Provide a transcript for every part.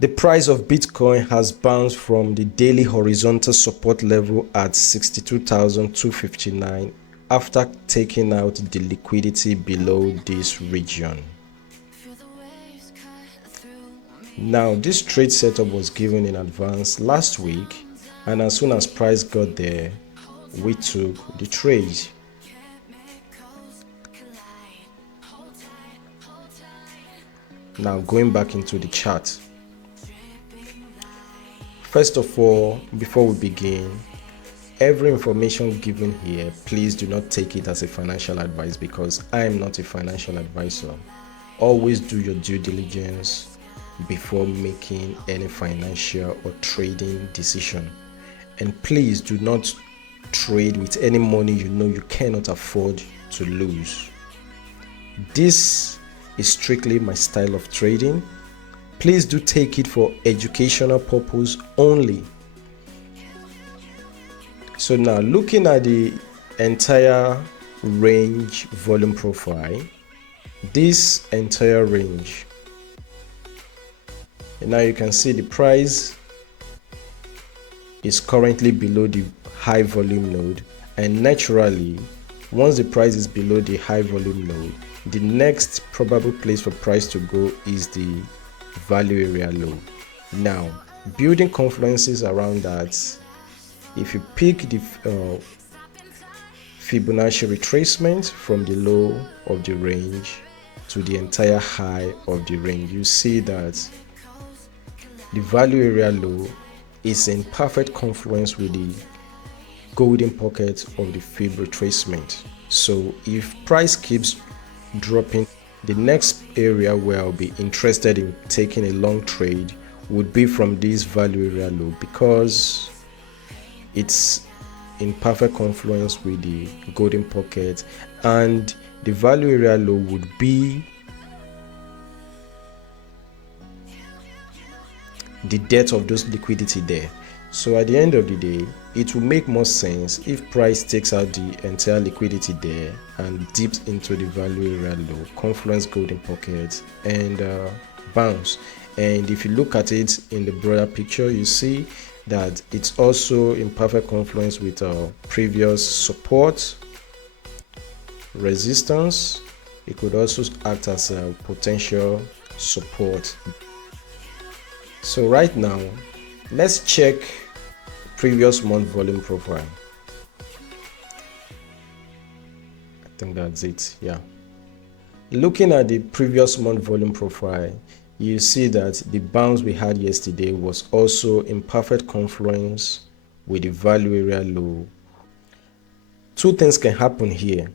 The price of Bitcoin has bounced from the daily horizontal support level at 62,259 after taking out the liquidity below this region. Now, this trade setup was given in advance last week, and as soon as price got there, we took the trade. Now, going back into the chart. First of all, before we begin, every information given here, please do not take it as a financial advice, because I am not a financial advisor. Always do your due diligence before making any financial or trading decision. And please do not trade with any money you know you cannot afford to lose. This is strictly my style of trading. Please do take it for educational purpose only. So now, looking at the entire range volume profile, this entire range, and now you can see the price is currently below the high volume node, and naturally, once the price is below the high volume node, the next probable place for price to go is the value area low. Now, building confluences around that, if you pick the Fibonacci retracement from the low of the range to the entire high of the range, you see that the value area low is in perfect confluence with the golden pocket of the Fib retracement. So if price keeps dropping, the next area where I'll be interested in taking a long trade would be from this value area low, because it's in perfect confluence with the golden pocket, and the value area low would be the depth of those liquidity there. So at the end of the day, it will make more sense if price takes out the entire liquidity there and dips into the value area low, confluence golden pocket, and bounce. And if you look at it in the broader picture, you see that it's also in perfect confluence with our previous support, resistance. It could also act as a potential support. So right now, let's check previous month volume profile. I think that's it. Yeah. Looking at the previous month volume profile, you see that the bounce we had yesterday was also in perfect confluence with the value area low. Two things can happen here.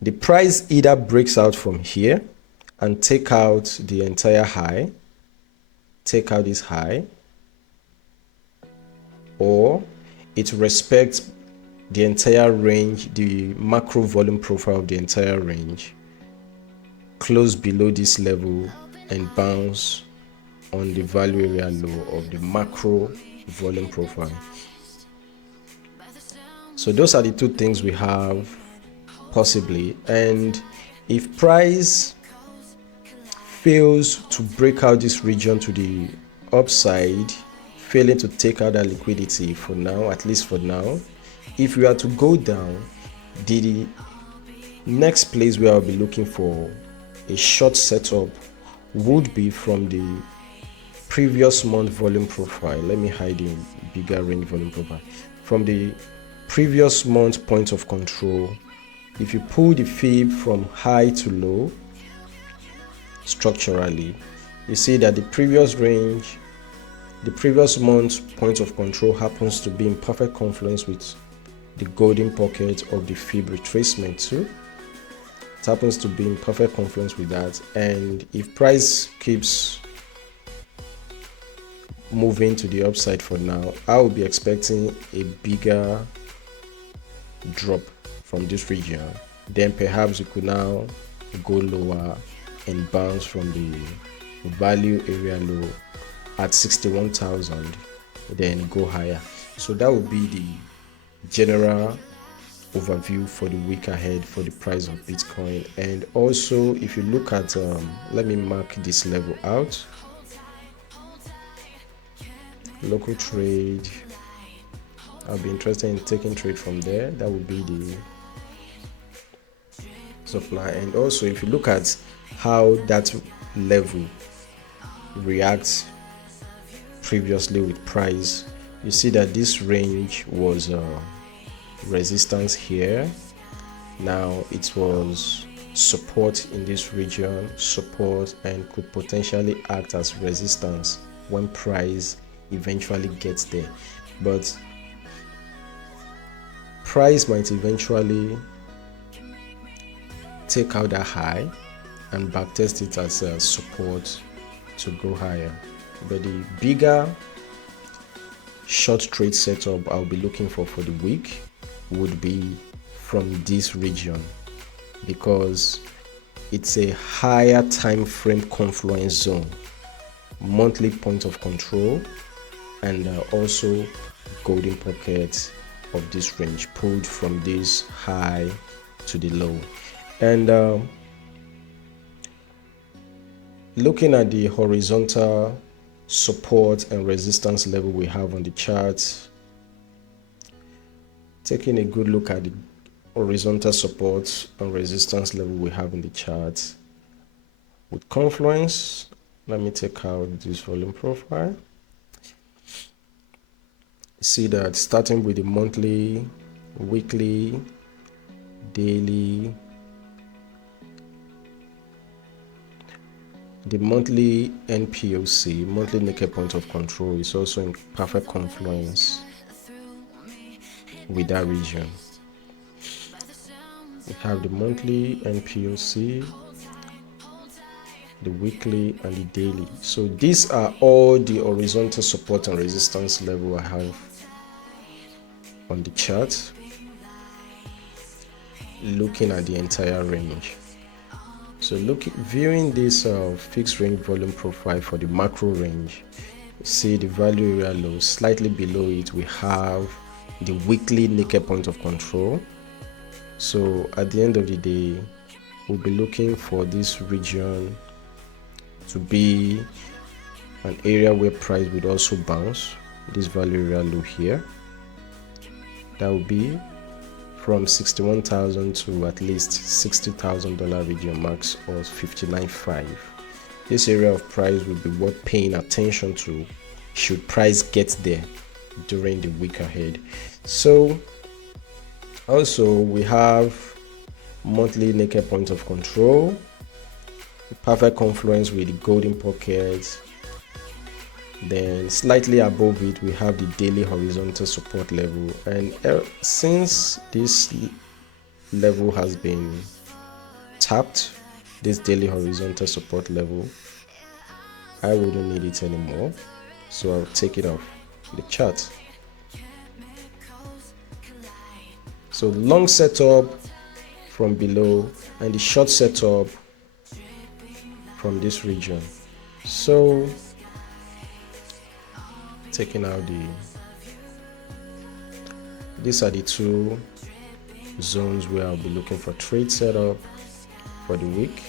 The price either breaks out from here and take out the entire high, take out this high, or it respects the entire range, the macro volume profile of the entire range, close below this level and bounce on the value area low of the macro volume profile. So those are the two things we have possibly. And if price fails to break out this region to the upside, failing to take out that liquidity for now, at least for now, if we are to go down, the next place where I'll be looking for a short setup would be from the previous month volume profile. Let me hide the bigger range volume profile. From the previous month point of control, if you pull the fib from high to low structurally, you see that the previous range, the previous month point of control happens to be in perfect confluence with the golden pocket of the fib retracement too. It happens to be in perfect confluence with that, and if price keeps moving to the upside for now, I will be expecting a bigger drop from this region. Then perhaps we could now go lower and bounce from the value area low at 61,000, then go higher. So that would be the general overview for the week ahead for the price of Bitcoin. And also, if you look at let me mark this level out. local trade, I'll be interested in taking trade from there. That would be the supply. And also, if you look at how that level reacts previously with price, you see that this range was resistance here. Now it was support in this region, support, and could potentially act as resistance when price eventually gets there. But price might eventually take out that high and backtest it as a support to go higher. But the bigger short trade setup I'll be looking for the week would be from this region, because it's a higher time frame confluence zone, monthly point of control, and also golden pocket of this range pulled from this high to the low. And looking at the horizontal support and resistance level we have on the chart, taking a good look at the horizontal support and resistance level we have in the chart with confluence. Let me take out this volume profile. See that starting with the monthly, weekly, daily, the monthly NPOC, monthly naked point of control, is also in perfect confluence with that region. We have the monthly NPOC, the weekly, and the daily. So these are all the horizontal support and resistance level I have on the chart, looking at the entire range. So viewing this fixed range volume profile for the macro range, see the value area low, slightly below it we have the weekly naked point of control. So at the end of the day, we'll be looking for this region to be an area where price would also bounce, this value area low here. That would be from $61,000 to at least $60,000 region max, or 59.5. This area of price will be worth paying attention to should price get there during the week ahead. So also we have monthly naked point of control, perfect confluence with the golden pocket. Then slightly above it we have the daily horizontal support level, and since this level has been tapped, this daily horizontal support level, I wouldn't need it anymore, so I'll take it off the chart. So long setup from below and the short setup from this region. So taking out these are the two zones where I'll be looking for trade setup for the week.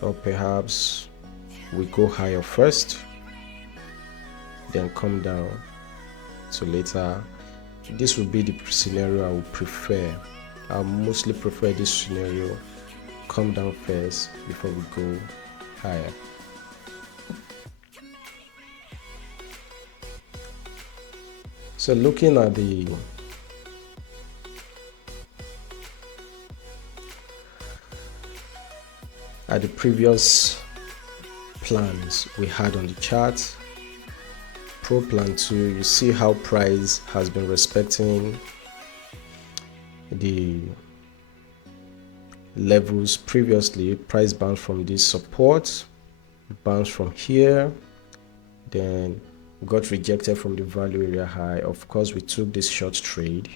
Or perhaps we go higher first, then come down to later. This would be the scenario I would prefer. I mostly prefer this scenario, come down first before we go higher. So looking at the previous plans we had on the chart, pro plan 2, you see how price has been respecting the levels previously. Price bounced from this support, bounced from here, then got rejected from the value area high. Of course, we took this short trade.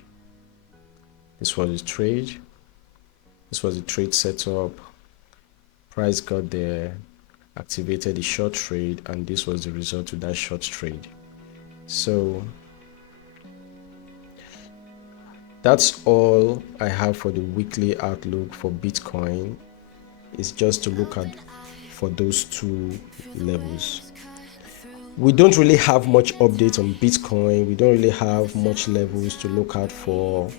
This was the trade. This was the trade setup. Price got there, activated the short trade, and this was the result to that short trade. So that's all I have for the weekly outlook for Bitcoin. is just to look at for those two levels. We don't really have much updates on Bitcoin. We don't really have much levels to look out for.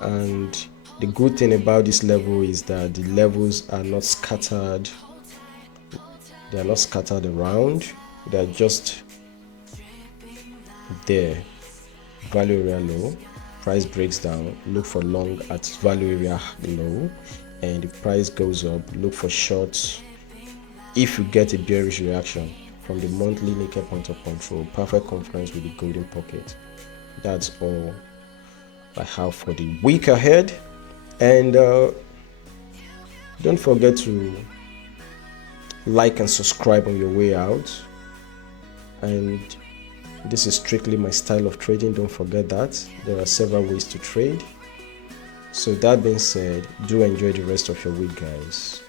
And the good thing about this level is that the levels are not scattered. They are not scattered around. They are just there. Value area low. Price breaks down. Look for long at value area low. And if price goes up, look for shorts if you get a bearish reaction from the monthly naked point of control. Perfect confluence with the golden pocket. That's all I have for the week ahead. And don't forget to like and subscribe on your way out. And this is strictly my style of trading. Don't forget that. There are several ways to trade. So that being said, do enjoy the rest of your week, guys.